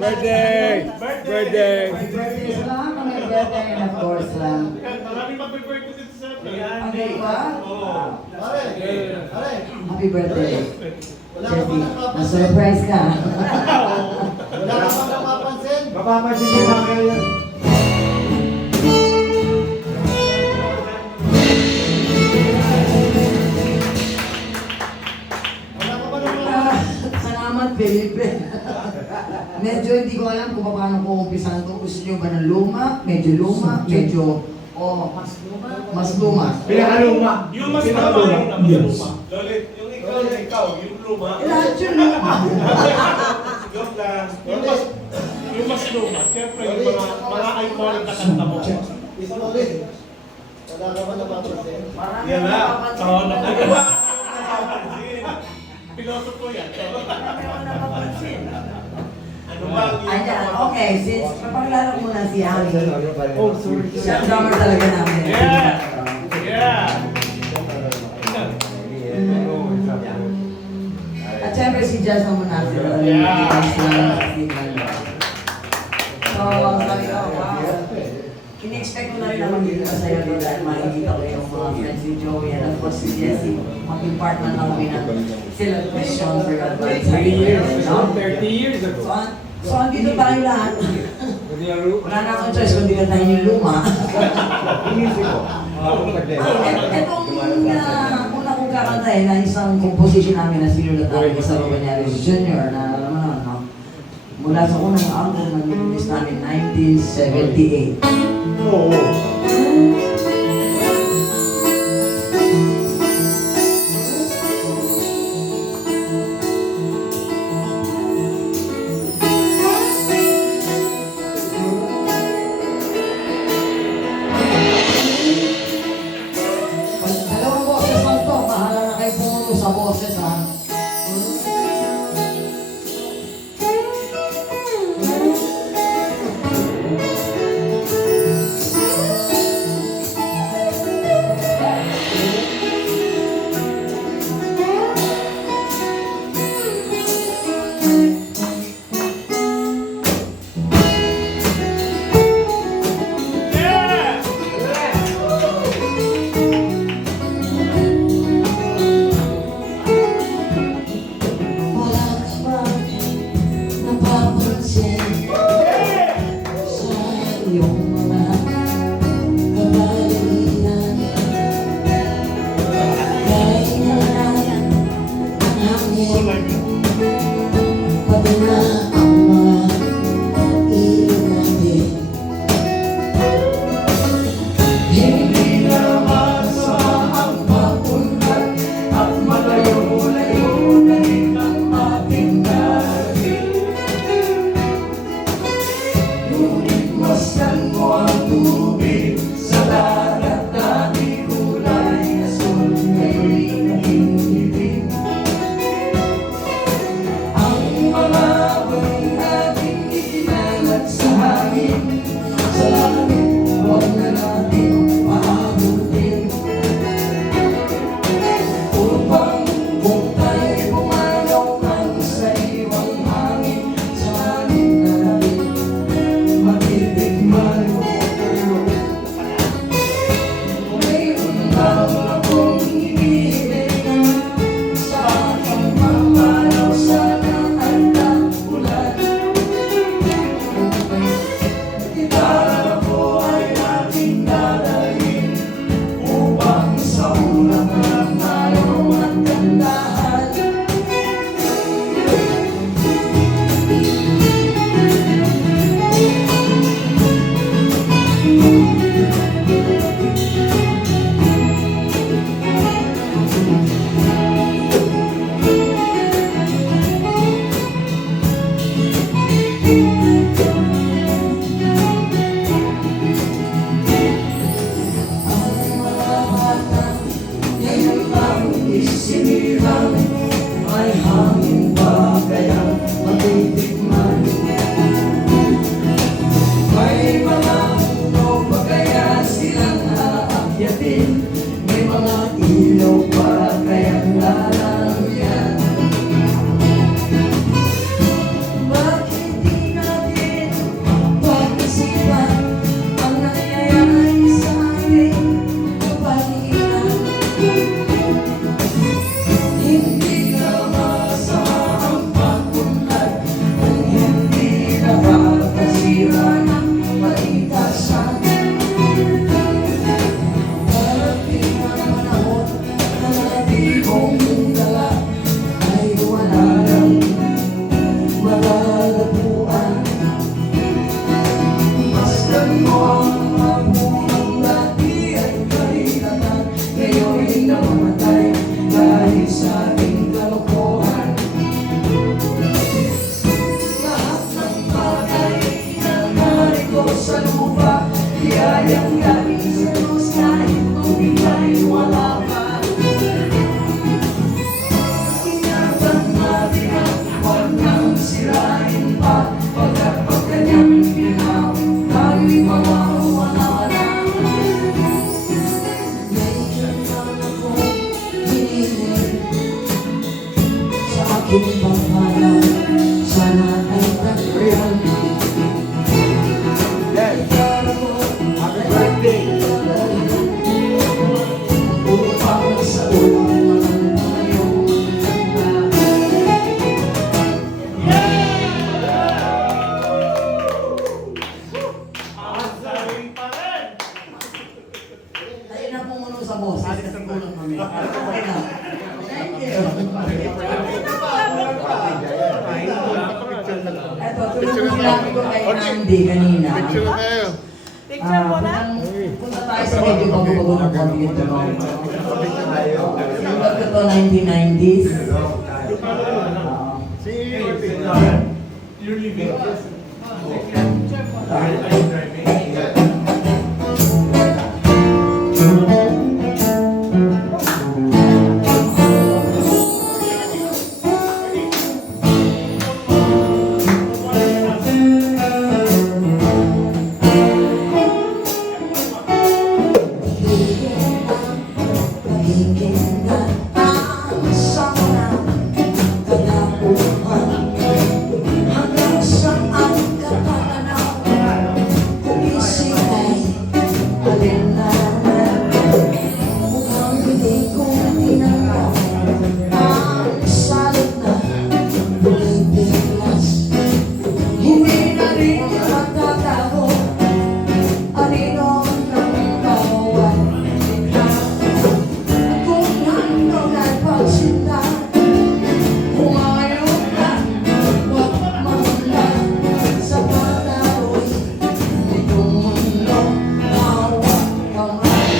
Birthday! Birthday! Birthday sa lahat ng may birthday and of course Maraming mag-birthday din sa okay ba? Pare! Happy birthday. Jeffy, na-surprise ka. Wala ka bang napapansin? Mapapansin niyo na kayo yan. Wala ka ba naman? Salamat, Felipe. Medyo hindi ko alam kung paano ko umpisan to. Gusto nyo ba ng luma? Medyo luma? Medyo, mas luma. Pinakaluma. Yung mas luma, yung luma. Lolit, yung ikaw, yung luma. Lahat yung luma. Joke lang. Yung mas luma. Siyempre, yung mga iconic na kanta mo. Isang ulit. Wala ka ba napapansin? Yan na. Oo, nakuha. Piloso ko yan. Ano ba? Ayan, okay. Since mapaglaro muna si Ami. Oh, sorry. Siya ang drummer talaga namin. Yeah! Yeah! At syempre si Jazz ang muna sila. So, sabi ko, wow. In-expect ko na rin naman dito sa sayo doon dahil makikita ko yung mga friends ni Joey and of course si Jessie. Mag-impart na lang kami ng celebration for advice. 30 years. 30 years ago. So, andito tayo lahat. Wala na akong choice kundi kantahin yung luma. Itong una kong kakantahin na isang composition namin na sinulat namin sa Robanyaris Jr. na alam mo naman, no? Mula sa unang album na nililis namin 1978. Oo. Dalawang boses lang to, bahala na kayo pumunto sa boses ha. Wala ka ba napapansin sa iyong mga kabalian? Kahit na ang hangin, pati na ang mga ilog natin. Hindi naman sa ang papuntat at malayo-layo na rin ang ating dati. Eto, tulong ko sinabi ko kay Andy kanina. Picture na kayo. Picture mo na? Punta tayo sa medyo bago-bago ng computer. Sinulat ko to 1990s. Si You're leaving. Hindi na rin magtatago. Anino ng bawat likha. Kung ano na'y pagsinta, kung ayaw ka, huwag mawala sa pagkaroon. Itong mundo, hawak kamay.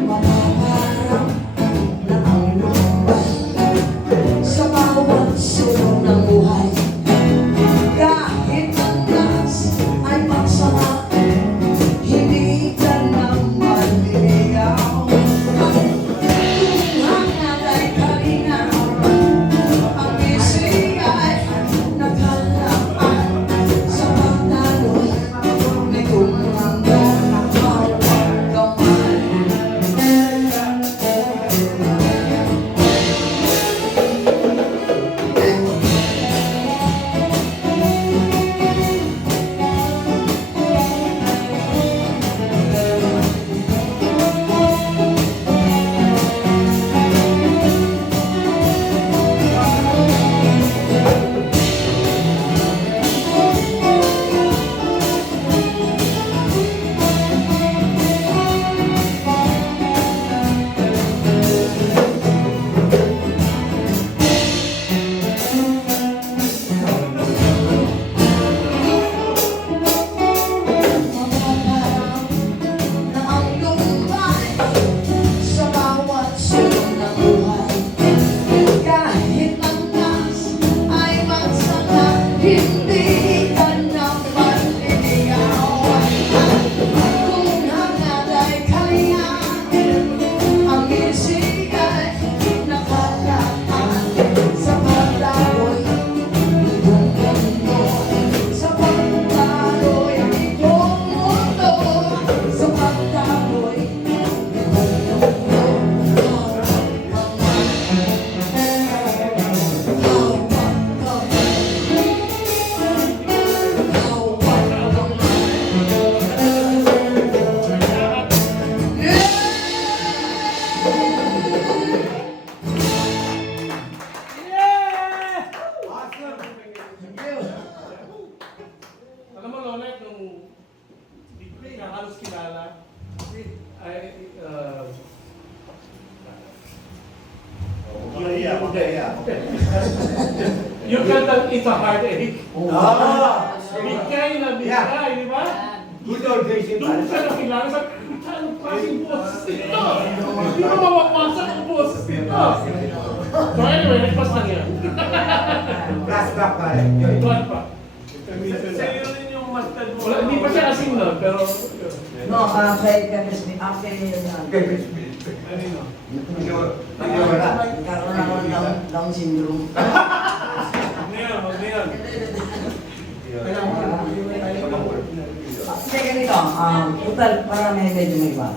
Mapaparang na ang lumbay sa bawat sulong ng buhay. Kahit ang lakas ay magsama, hindi ka naman liligaw. Kung hangad ay kalinaw, ang isig ay nakalaan sa pagdaloy. May kumanda hawak kamay. Na ang lumbay sa bawat sulong ng buhay. Kahit ang lakas ay magsama, hindi ka naman liligaw. Kung hangad ay kalihan, ang isig ay nakalaan sa pagdaloy. Itong mundo sa pagdaloy, itong mundo sa pagdaloy. Alam mo, Lonet, nung di ko na halos kilala, ay, yung kantang It's a Heartache. Bigay na bigay, di ba? Good old days in Doon siya nakilala sa anong klaseng boses nito? Hindi mo mawagwasak ang boses nito. So anyway, nagpas lang yan. Flashback pa rin. Igual pa. sa'yo rin yung master mo. Wala, hindi pa siya kasing nun, pero... No, kay Kevin Smith, kay Kanino? nagkaroon ako ng Down syndrome. Ano yan? Ano yan? Kasi ganito, total, para medyo may iba.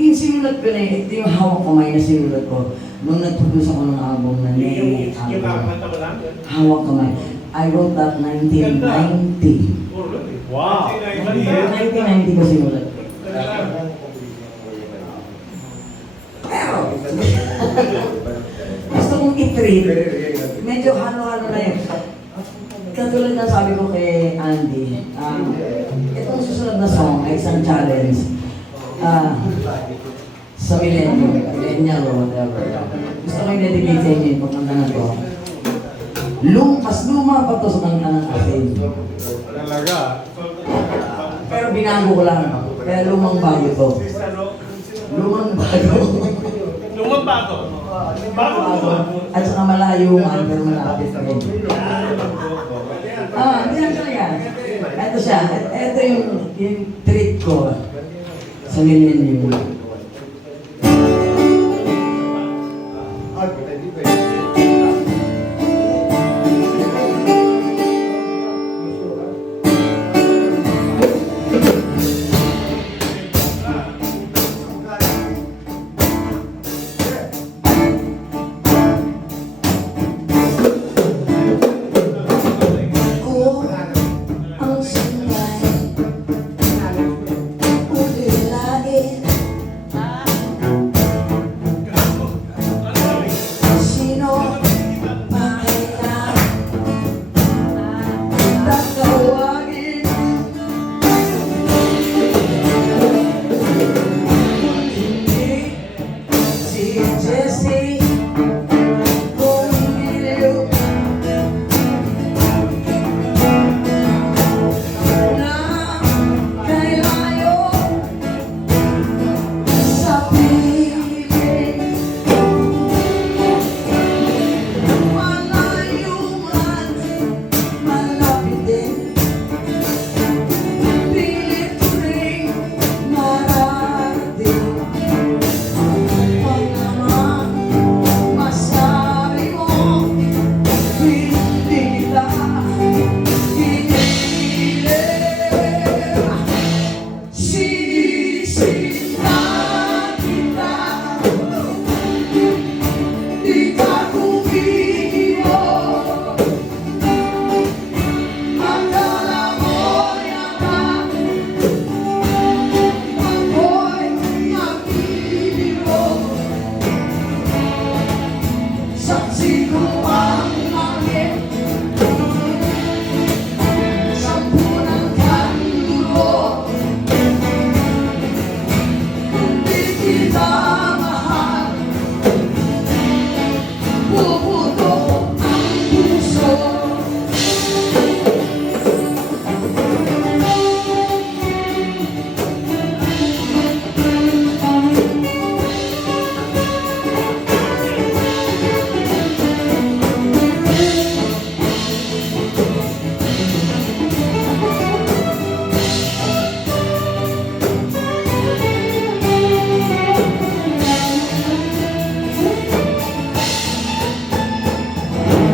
Yung sinulat ko na yun, ito yung hawak kamay na sinulat ko. Nung nag-produce ako ng album na Nene Yung album. kakanta mo lang? Hawak kamay. I wrote that 1990. Oh, really? Wow! 1990 ko sinulat. Pero, gusto kong i-treat. Medyo halo-halo na yun. Katulad na sabi ko kay Andy, itong susunod na song ay isang challenge sa millennial or whatever. ko i-dedicate sa inyo yung pagkanta na to. Mas luma pa to sa kanta ng asin. Talaga. Pero binago ko lang. Kaya lumang bago to. Lumang bago. Lumang bago. Bago mo. At saka malayo nga, pero malapit pa rin. Yan talaga. Ito siya. Ito yung treat ko sa millennium. Kung ang sungay ulilain, sino ba kaya tatawagin? Hindi si Jessie kung iliw na kay layo sa piling. Malayo man, malapit din, pilit ko ring marating. Huwag naman masabi mo, hindi kita hinihiling. Sinisinta kita, di ka kumibo. Akala mo yaman, ako'y nagbibiro. Saksi ko ang langit, sampu ng kanlulo. Hindi kita mahal, puputok ang puso.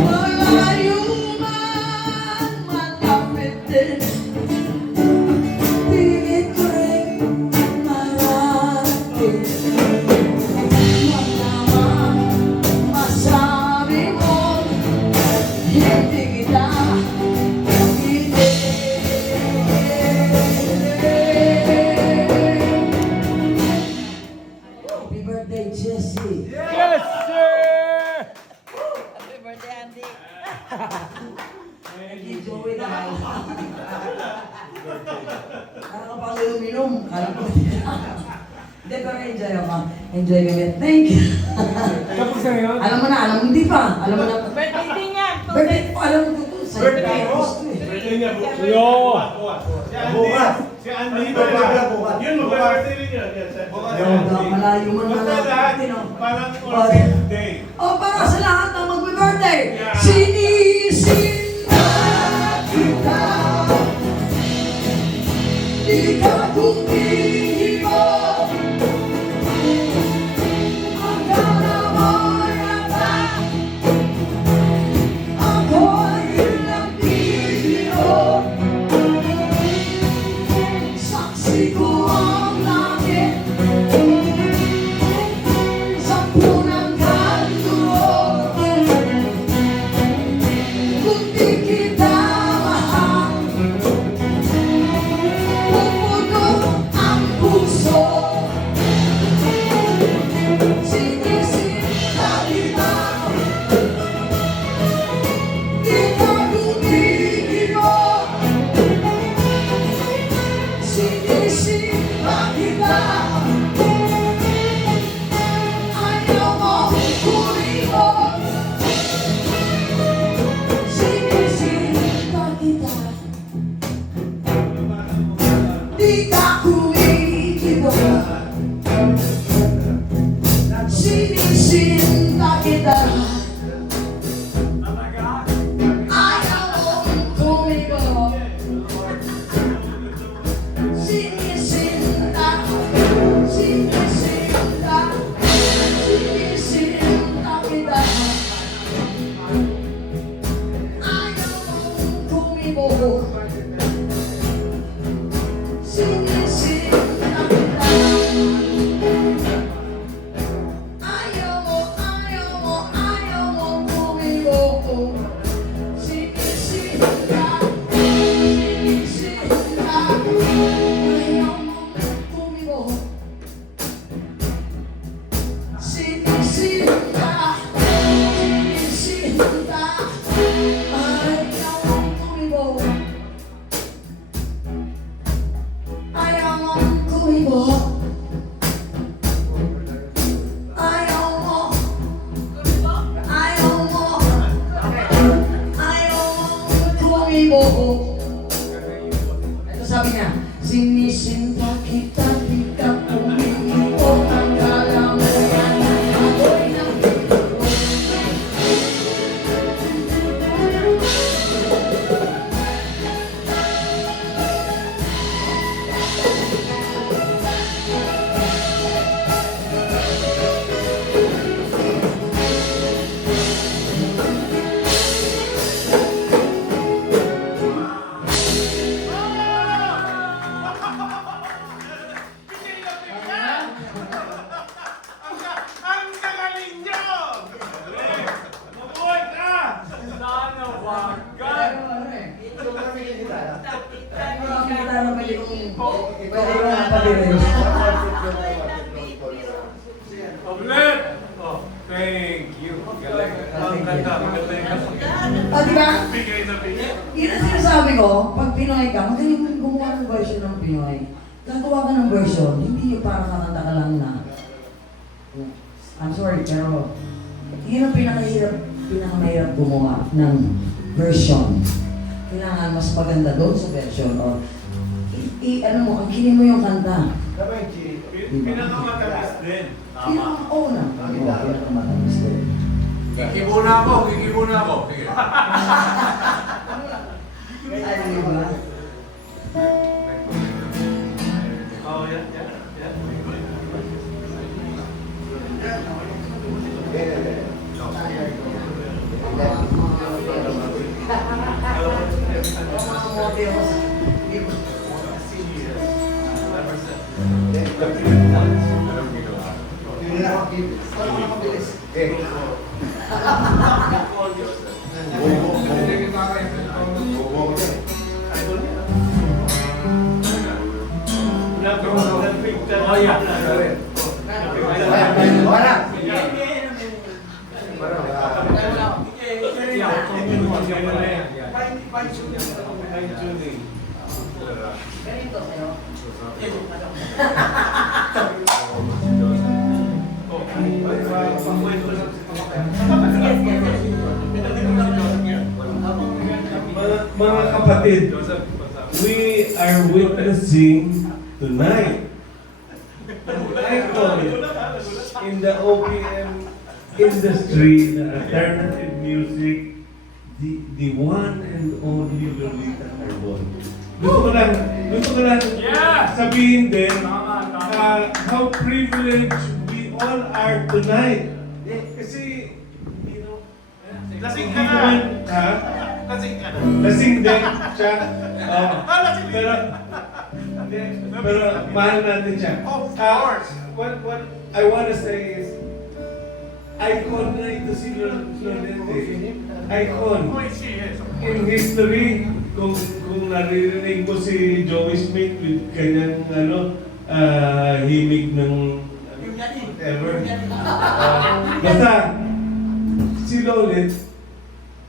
Malayo man, malapit din, pilit ko rin marating. Huwag naman masabi mo, hindi kita hinihiling. Happy birthday, Jessie! Yes, sir! Happy birthday, Andy! Joey na kayo. Kala ka pang inom-inom. Kala ko hindi, pero enjoy ako. Enjoy kami. Thank you. Tapos na yun? Alam mo na, hindi pa. Alam mo na. Birthday din yan. Birthday ko, alam mo ko. Birthday ko? Birthday niya bukas. Yo! Bukas. Si Andy. Bukas. Yun, mag-birthday rin yun. Yes, sir. Malayo man Basta na lahat, natin. parang all same day. O, para sa lahat ng mag-birthday. Yeah. Sinisinda kita. Di ka kumibo. Akala mo yata ako'y nagbibiro. Saksi ko ang langit, sampu ng kanlulo. kita. Ayaw mong tumigo. Sinisinta, sinisinta, sinisinta kita. Ayaw mong tumigo. Sinisinta kita. Ayaw mo, ayaw mo, ayaw mo tumigo. Sinisinta, sinisinta. Ayaw mo tumigo. Sinisinta, sinisinta. Ayaw mo tumigo. Ayaw mo tumigo. Ayaw mo. Ayaw mo. Ayaw mo tumigo. Ito sabi niya, sinisinta kita, di ka tumigo. Ang kala mo yan, ako'y nandito. Ang gagaling nyo! Mabuhay ka! Kita naman yung pwede ko nga palirin. Ulit! Oh, thank you. Galing. Ang ganda, maganda yung O, di ba? bigay na bigay. Yun ang sinasabi ko, pag Pinoy ka, magaling mong gumawa ng version ng Pinoy. Gagawa ka ng version, hindi yung parang kakanta ka lang na. I'm sorry, pero yun ang pinakamahirap gumawa ng version. Kailangan mas maganda doon sa version or ano mo, angkinin mo yung kanta. Pinakamatamis din. Yun ang oo na. Oo, pinakamatamis din. Kikibo na ako, kikibo na ako. Sige. Ay, di ba? Oh, yan, yan, yan. Mga models. Di ba? Oh, yeah. Ganito sa'yo. Mga kapatid, we are witnessing tonight an icon in the OPM industry, the alternative music, the one and only Lolita Carbon. Gusto ko lang sabihin din how privileged we all are tonight. Kasi, you know, Lasing ka hindi na. naman, ha? Lasing ka na. Lasing din siya. Lasing din. Pero mahal natin siya. Of course. What I want to say is, icon na ito si Lolete. Icon. Wait, she is. In history, kung naririnig mo si Joey Smith with kanyang himig ng whatever. Basta, si Lolit,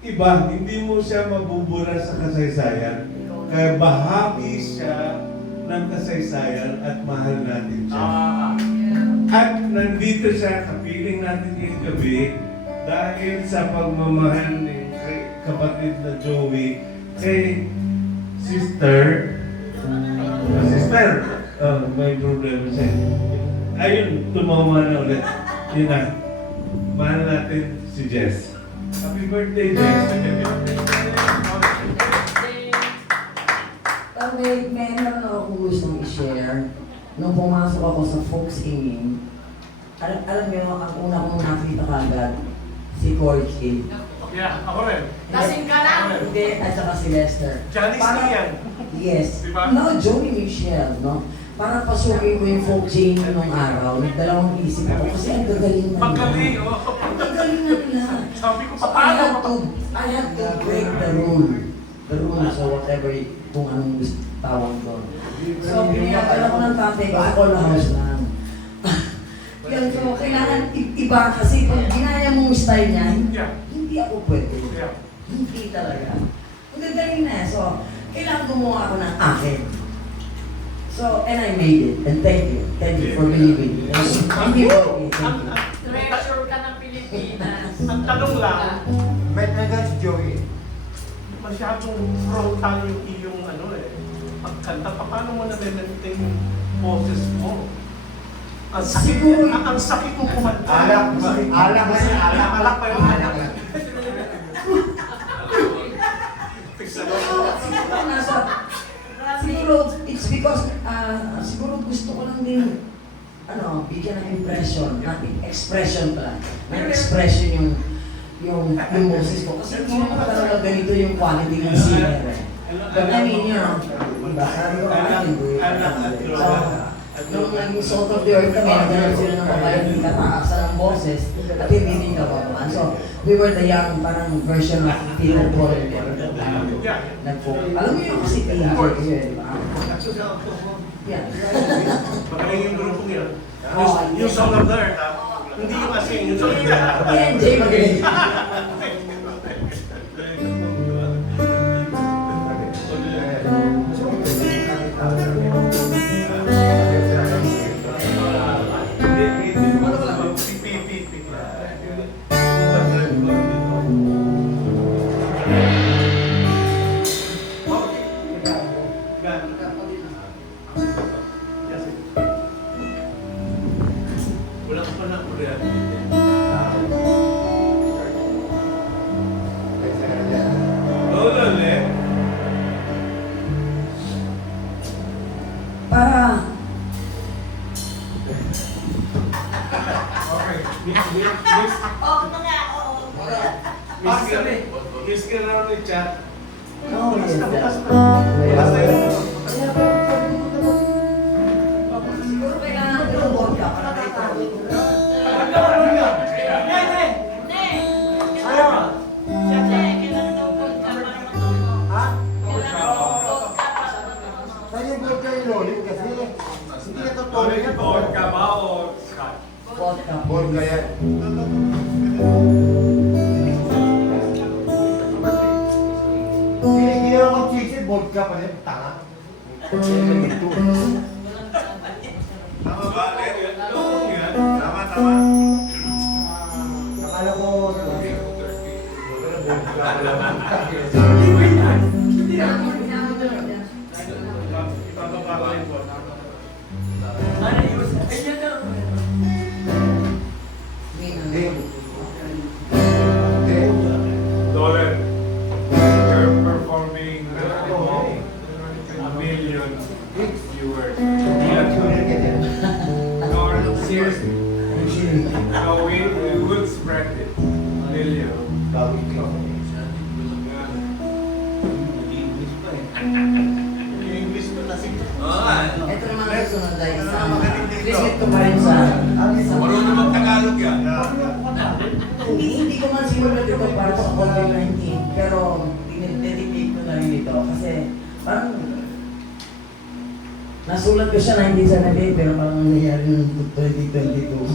iba, hindi mo siya mabubura sa kasaysayan. Kaya bahagi siya ng kasaysayan at mahal natin siya. At nandito siya, kapiling natin ngayong gabi dahil sa pagmamahal ni kapatid na Joey kay sister, may problema siya. Ayun, tumawa na ulit. Yun na. Mahal natin Si Jess. Happy birthday, Jess. Meron ako gustong i-share. Nung pumasok ako sa folk singing, alam niyo, ang una kong nakita kagad, si Corky. Yeah, ako rin. Lasing ka lang. Hindi, at saka si Lester. Johnny Parang- Sting yan. Yes. Diba? No, Joey Michelle, no? Para pasukin ko yung folk singing nung araw, nagdalawang isip ako kasi ang gagaling na Pagkali, nila. oh. Ang gagaling na nila. Sabi ko, So paano? I had to break the rule. The rule, so whatever, kung anong gusto tawag doon. So, piniyakal ako ng tatay ko, ako house lang. Yun, so, kailangan iba kasi pag ginaya mong style niya, Yeah. hindi ako pwede. Yeah. Hindi talaga. Ang gagaling na. So, kailangan gumawa ako ng akin. So, and I made it. And thank you. Thank you for believing. Thank you. Thank you. Treasure ka ng Pilipinas. Ang tanong lang, Met na agad si Joey. masyadong frontal yung iyong ano eh. Pagkanta, paano mo na-maintain yung boses mo? Ang sakit, Siguro- ang sakit mo kumanta. Alak kasi, alak. Alak pa yung alak. Siguro, it's because, siguro gusto ko lang din, bigyan ng impression, not expression pala. May expression yung boses ko. Kasi hindi naman talaga ganito yung quality ng singer eh. But I mean, diba, sabi ko so, nung naging salt of the earth kami, nagano'n sila ng babae, hindi kataasan ng boses, at hindi din kababaan. So, we were the young, parang version of Peter Paul. Alam mo yung kasi Peter Paul, di ba? Yeah. Magaling yung grupong yun. Oh, Yung Song of the Earth, ha? Hindi yung asing, yung Song of the Earth. PNJ magaling. Wala ko pa na ulit. Lola, le. Para, Okay. Miss Oo nga, oo. Miss ka raw ni chat. no, yes, Basta yun. siguro kailangan ko ng vodka para tayo. Saan yung vodka yung lolit kasi? Hindi ka totoo Sorry, yan. vodka ba o scotch? Vodka. Vodka yan. Kinikilaw ko chichi, vodka pa rin. Tanga. Tama ba? Tama, tama. Akala ko, Ipababa ko yung boses. hindi. Dolan, you're performing a million viewers. No, seriously. No, we will spread it. A million. Yung English ko kasi. Ito naman ang susunod ay isang visit ko pa rin sa Marunong mag-Tagalog yan. hindi ko man siguro dito para sa COVID-19, pero dinedicate ko na rin ito kasi parang nasulat ko siya 1978 pero parang nangyayari ng 2022.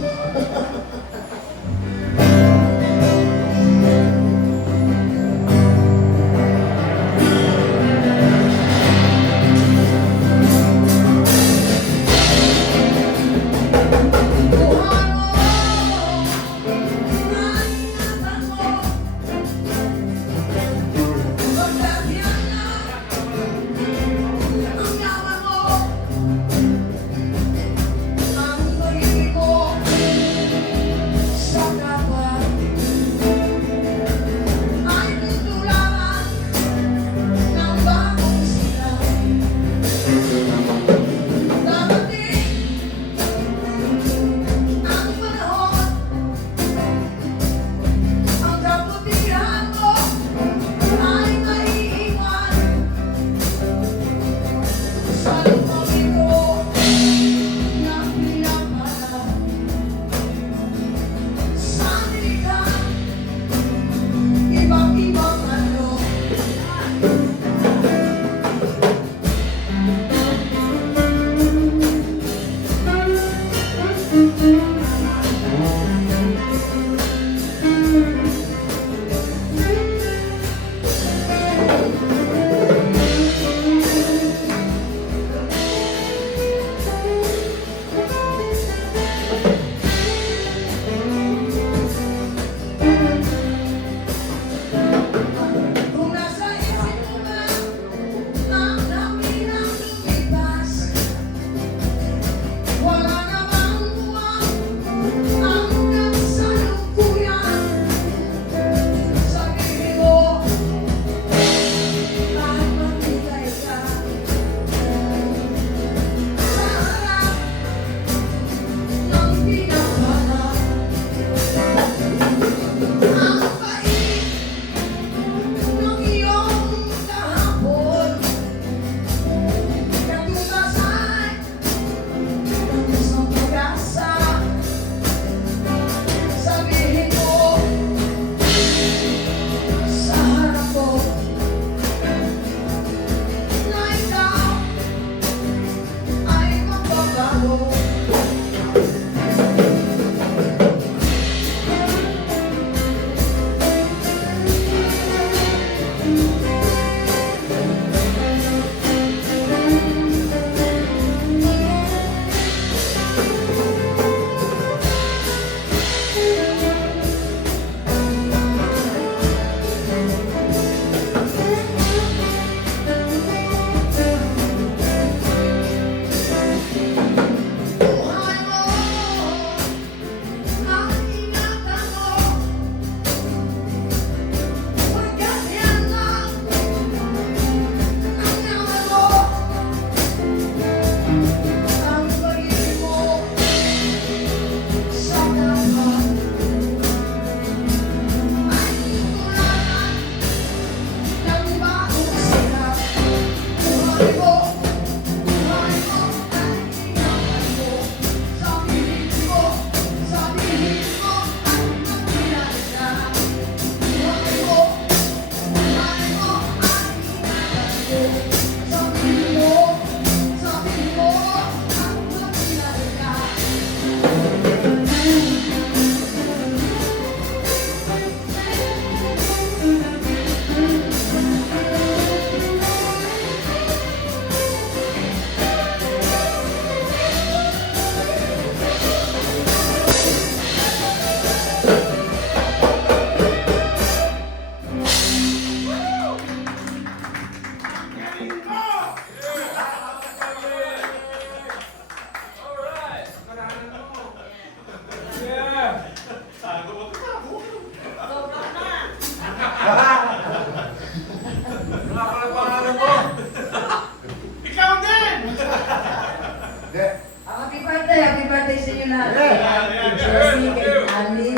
Jessie, kay Andy,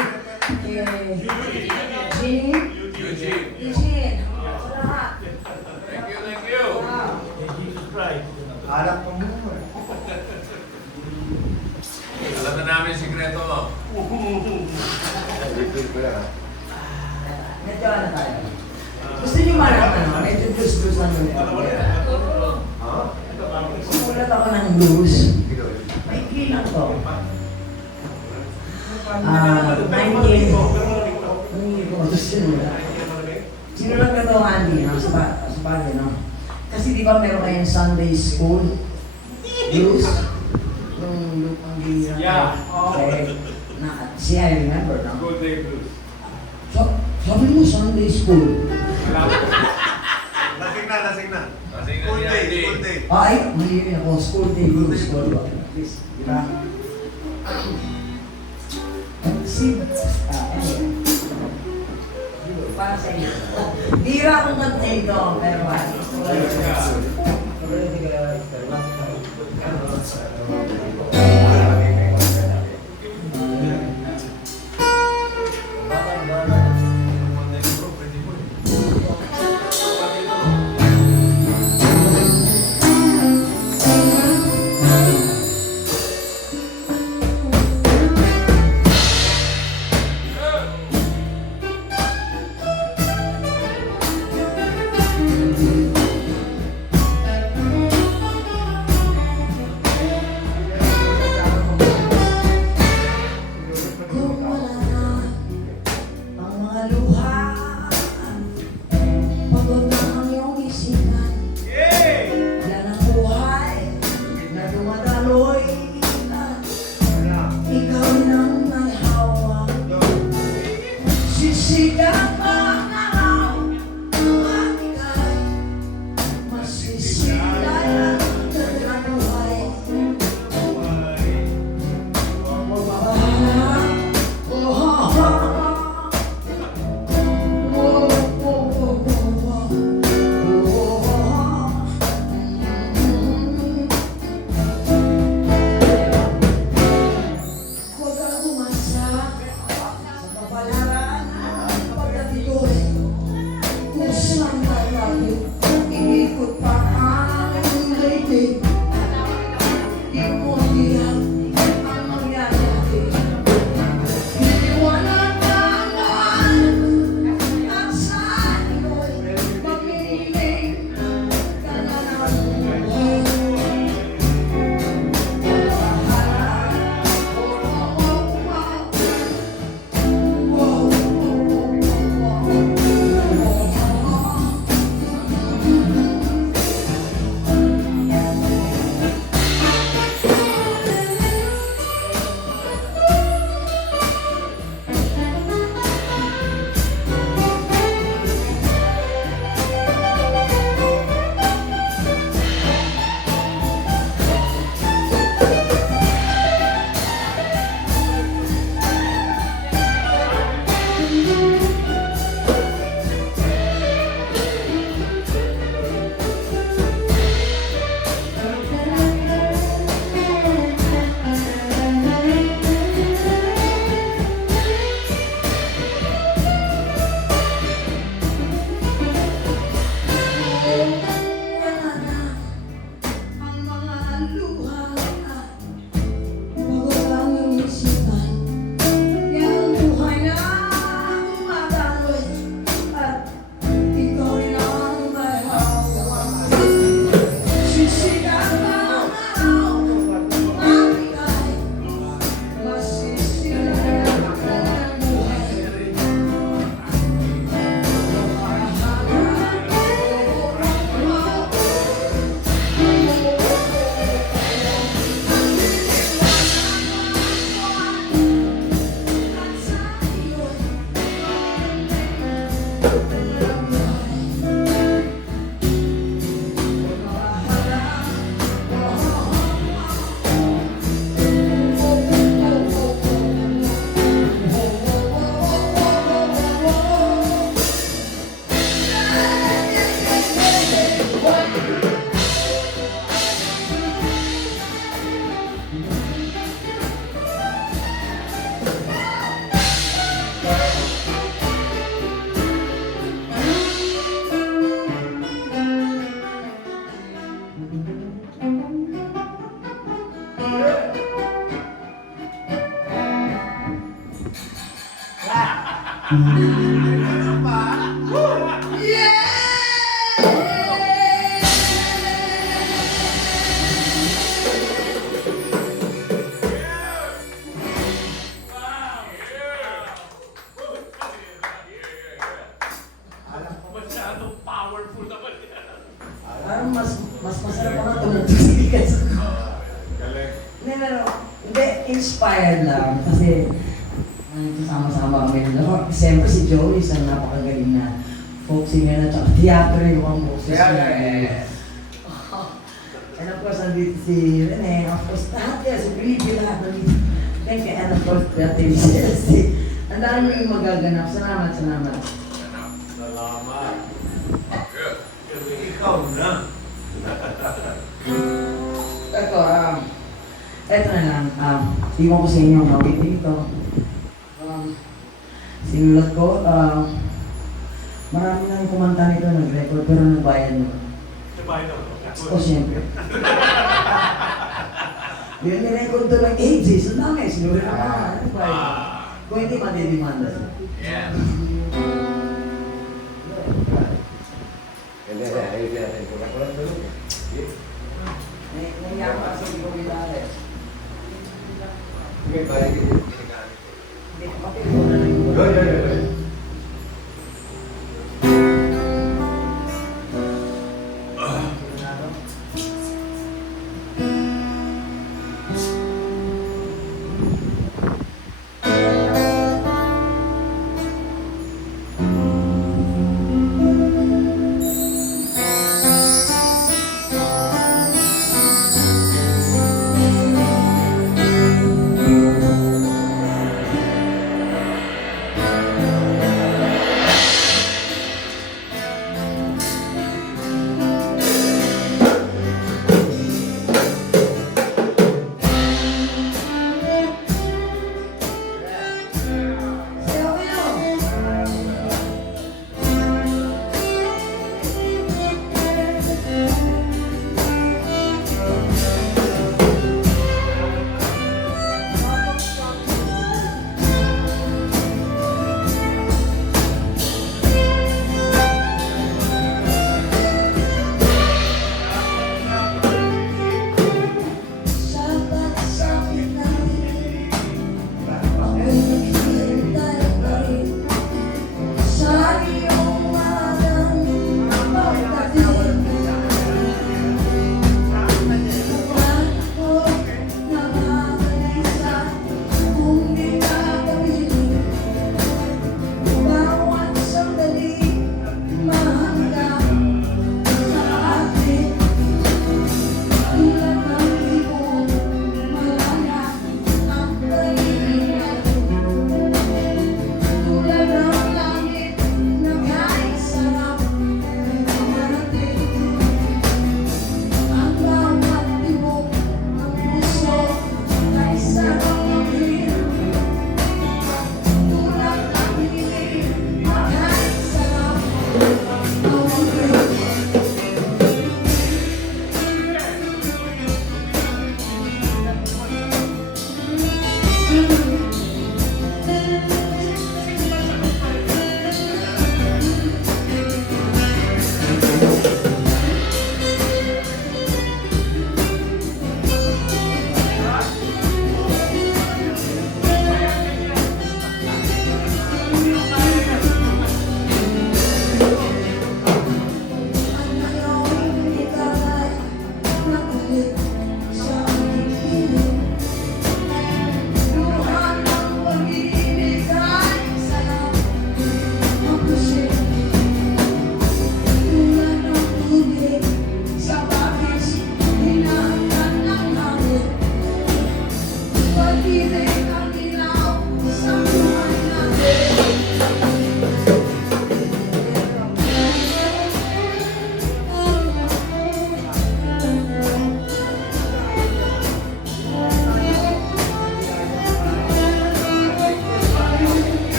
kay Jean, Eugene. Sa lahat. Thank you. Wow. Jesus Christ. Anak ko mo. Alam na namin yung sikreto mo. Refill ko yan. Medyo ano tayo. Gusto niyo malaman, medyo blues-blues ang mga. Ha? Sumulat ako ng blues. May kilang to. 19. Hindi ko sinulat. Sinulat ko to, Andy, no? Sa bagay, no? Kasi di ba meron kayong Sunday school blues? Yung lupang ginirang. Yeah. Okay. See, I remember, no? Good day, blues. So, sabi mo Sunday school. Lasing na. Lasing na Full si day, Andy. full day. Ay, mali yun ako. School day blues. School day. Please, di ba? Anyway. Para sa inyo. Bira akong kanta ito, pero kung wala na ang mga luha, pagod na ang iyong isipan. Yan ang buhay na dumadaloy na ikaw nang may hawak. Sisigang ang araw at ika'y masisilay ang buhay. Huwag kang umasa sa kapalaran pagkat ito'y kusang lalapit. Iikot pa ang daigdig. Di mo tiyak ang mangyayari. Iniwanag ang buwan at sa iyo'y magnihiling ka na ng buhay. Ang mga luha at pagod ang iyong isipan. Yan ang buhay na umataloy at ikaw rin ang may hawak. Sisigang ang araw at ika'y masisilay ang buhay. Masyadong powerful naman yan. Parang mas masarap pa nga tumutulog kasi. Galing. Hindi, inspired lang kasi sama-sama kami nila. Siyempre si Joey isang napakagaling na folk singer na tsaka theater yung mga boses niya. And of course, nandito si Rene, of course, lahat yan, si Brady, lahat nandito. Thank you, and of course, creative si ang dami yung magaganap. Salamat. Salamat. Ikaw na. Eto na lang, iwan ko sa inyo ang mawitin ito. Sinulat ko, marami nang kumanta nito, nag-record, pero nagbayad naman. Sabay naman. O, siyempre. Yun, nirecord to ng ages, ang dami, sinulat ko na, nagbayad. Kung hindi, madidimanda siya. Yeah. Nangyari pa sa hindi ko bilari. Hindi, kapatid ko na lang yung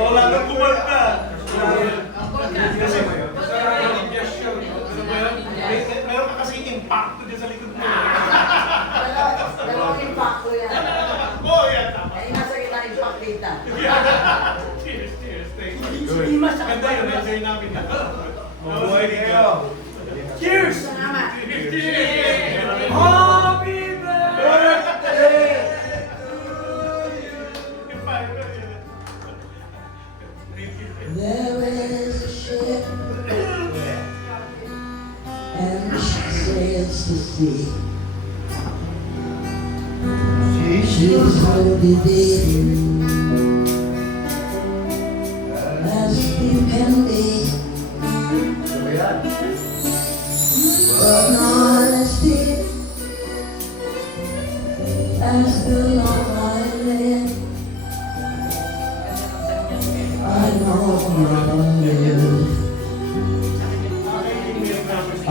Wala kang kumalta. Meron ka kasi impacto dyan sa likod mo. Dalawang impacto yan. Oh, yan. Tama. Ay, nasa kita impact data. Cheers, cheers. Thank you. Good. Ganda yun, enjoy namin. Mabuhay kayo. Cheers! Salamat. Cheers! Happy birthday! There is a ship and she sails to sea. She's holding deep as deep can be, but not as deep as the Long Island. I know you. I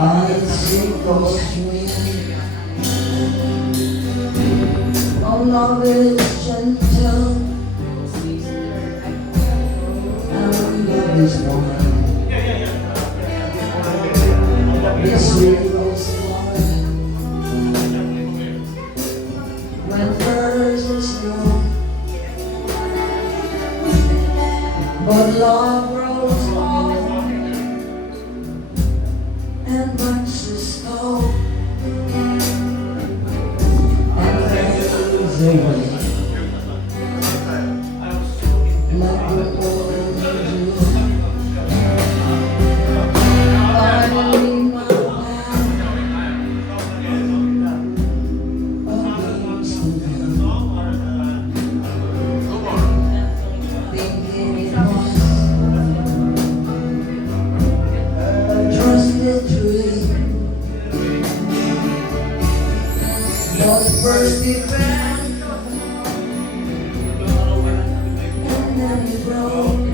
sink or swim. Oh, love is gentle, and love is warm. This river's wide when birds are snow, but love grows old and branches go and fades away like the old do. I leave my path against the wind, thinking it was a trusted dream. But first it fell, and then it broke,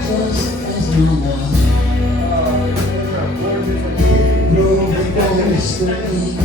just as my love broke close to me.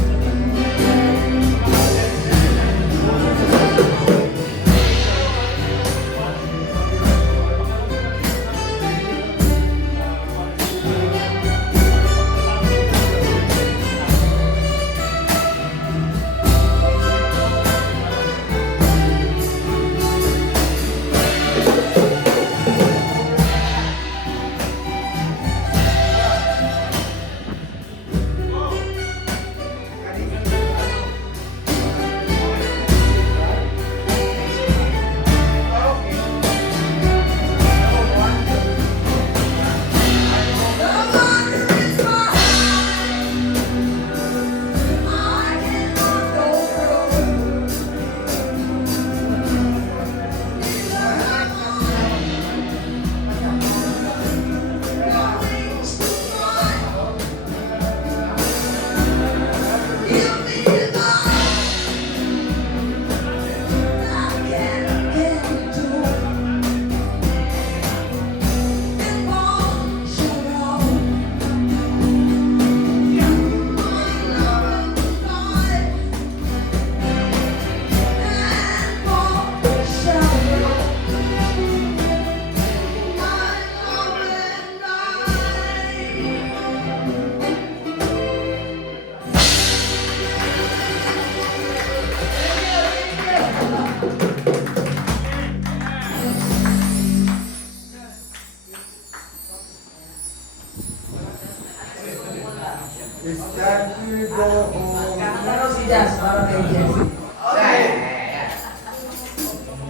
Is that you go home? Ano si Jazz para kay Jess?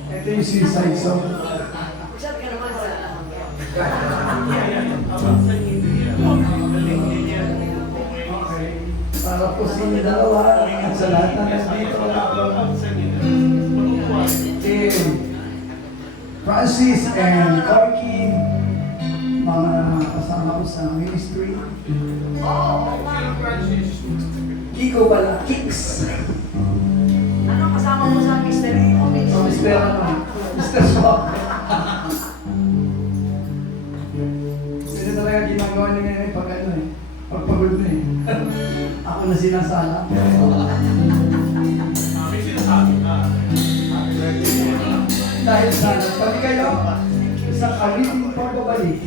Ito yung suicide song. Saan ka naman sa... Okay. Para po sa inyo dalawa at sa lahat na nandito. Kay Francis and Corky, mga kasama ko sa ministry. Kiko pala, Kicks. Ano kasama mo sa mystery? So, Mr. ano, Mr. Swap. Sino talaga ginagawa ni Nene pag ano eh, pagpagod na eh. Ako ko na sinasala. May sinasabi ka. Dahil sa pati kayo, sa kaliting pagbabalik.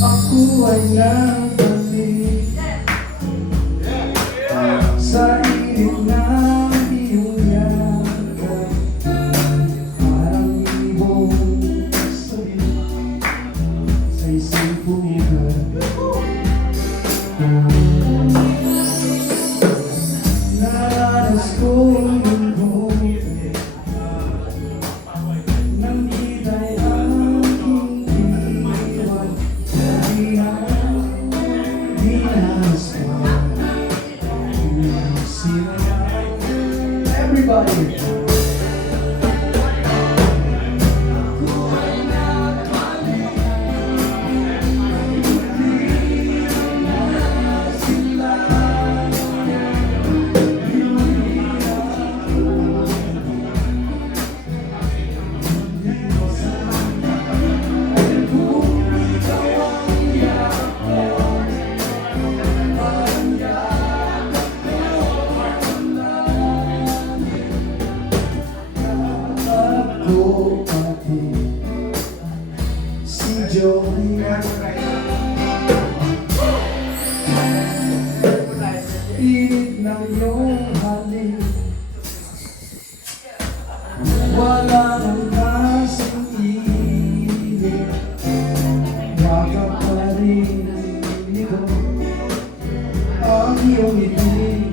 Ako ay nabalik sa ilip ng iyong yakap, parang ibong sabi sa isang buhay. Naranas ko yung buhay nang ita'y aking iniwan. Everybody. Ako pati si Joey pilit ng iyong halik, wala nang kasing ibig, yakap pa rin ito ang iyong ibig.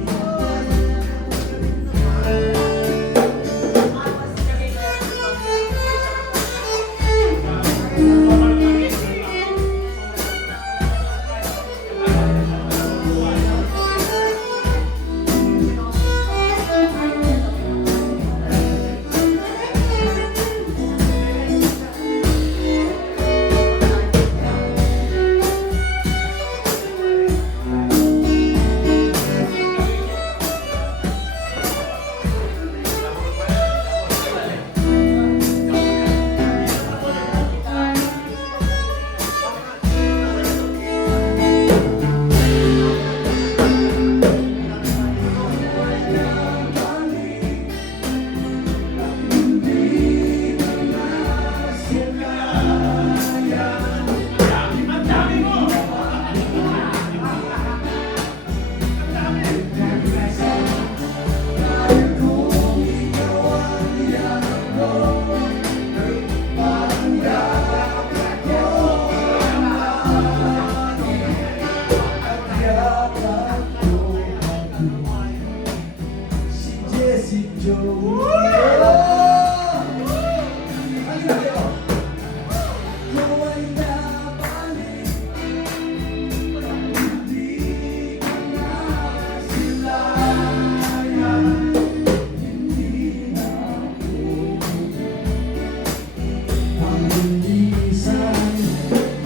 Si Joey.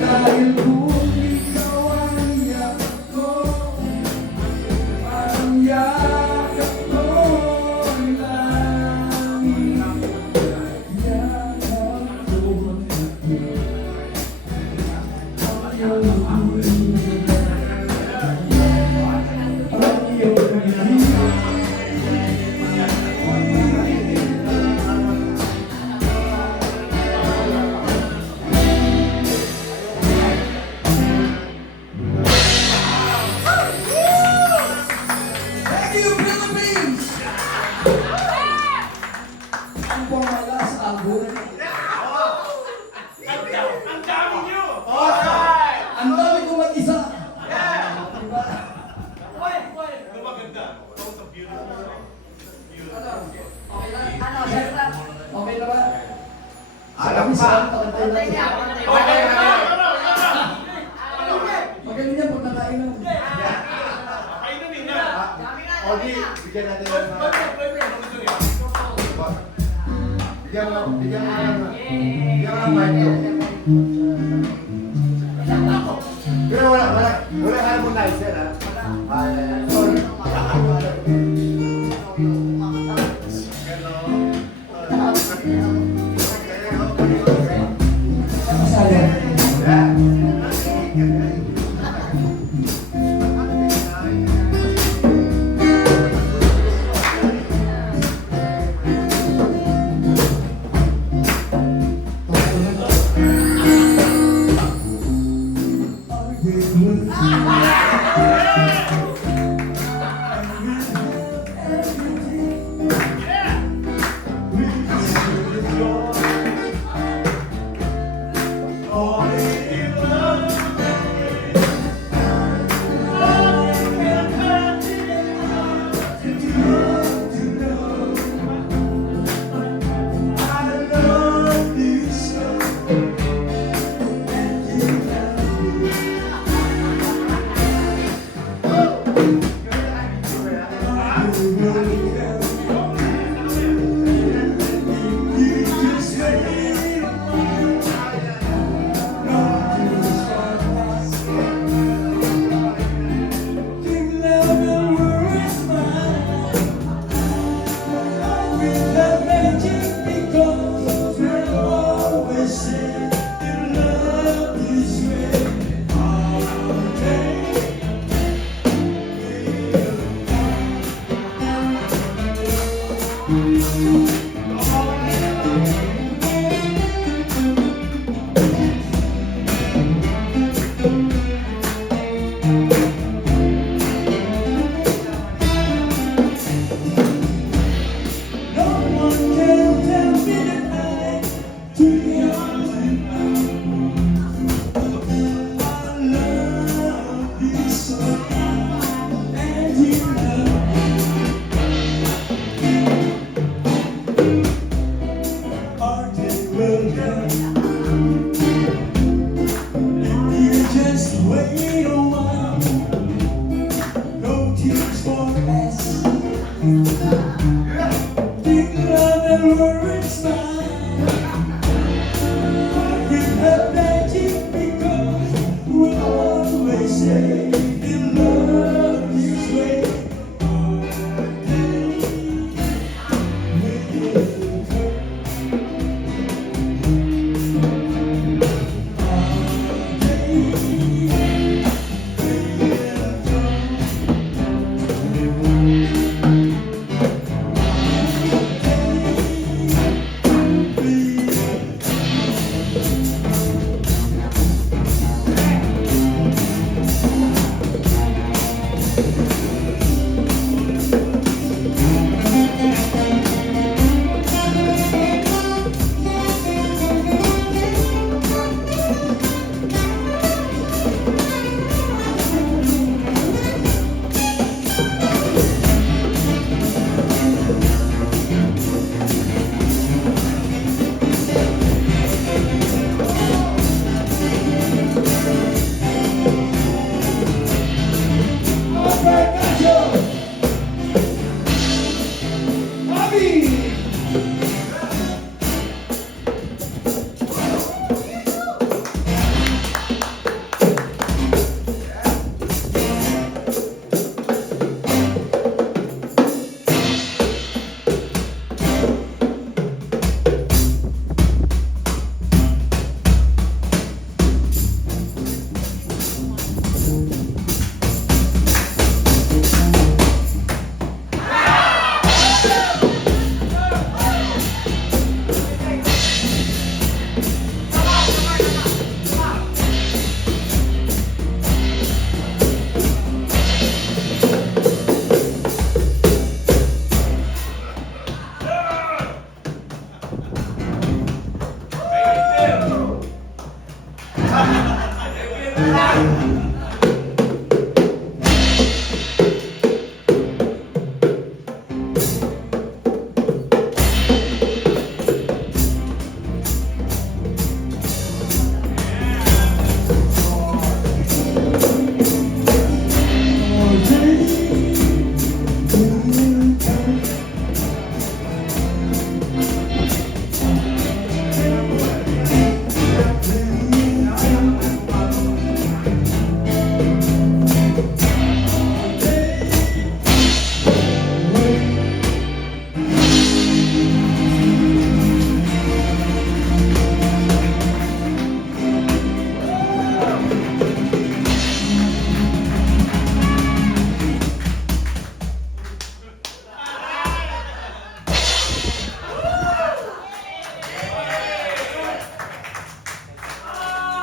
Dahil kung ikaw ang yakap ko, ang yakap ko ay langit. Yakap ko ang iyong ibig, ang iyong ibig. Thank you, Philippines! Ang pamala sa abon. Ang dami nyo! Ang dami ko mag-isa. Diba? Ano maganda? Those are beautiful. Okay lang? Okay na ba? Alam pa. Pagkantay lang. Magaling yan pag nakainom. Painumin na. Odi, bigyan natin ng bigyan mo ng mic. Pero wala harmonizer, ha? Sorry. Kasali. Yeah.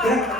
Kaya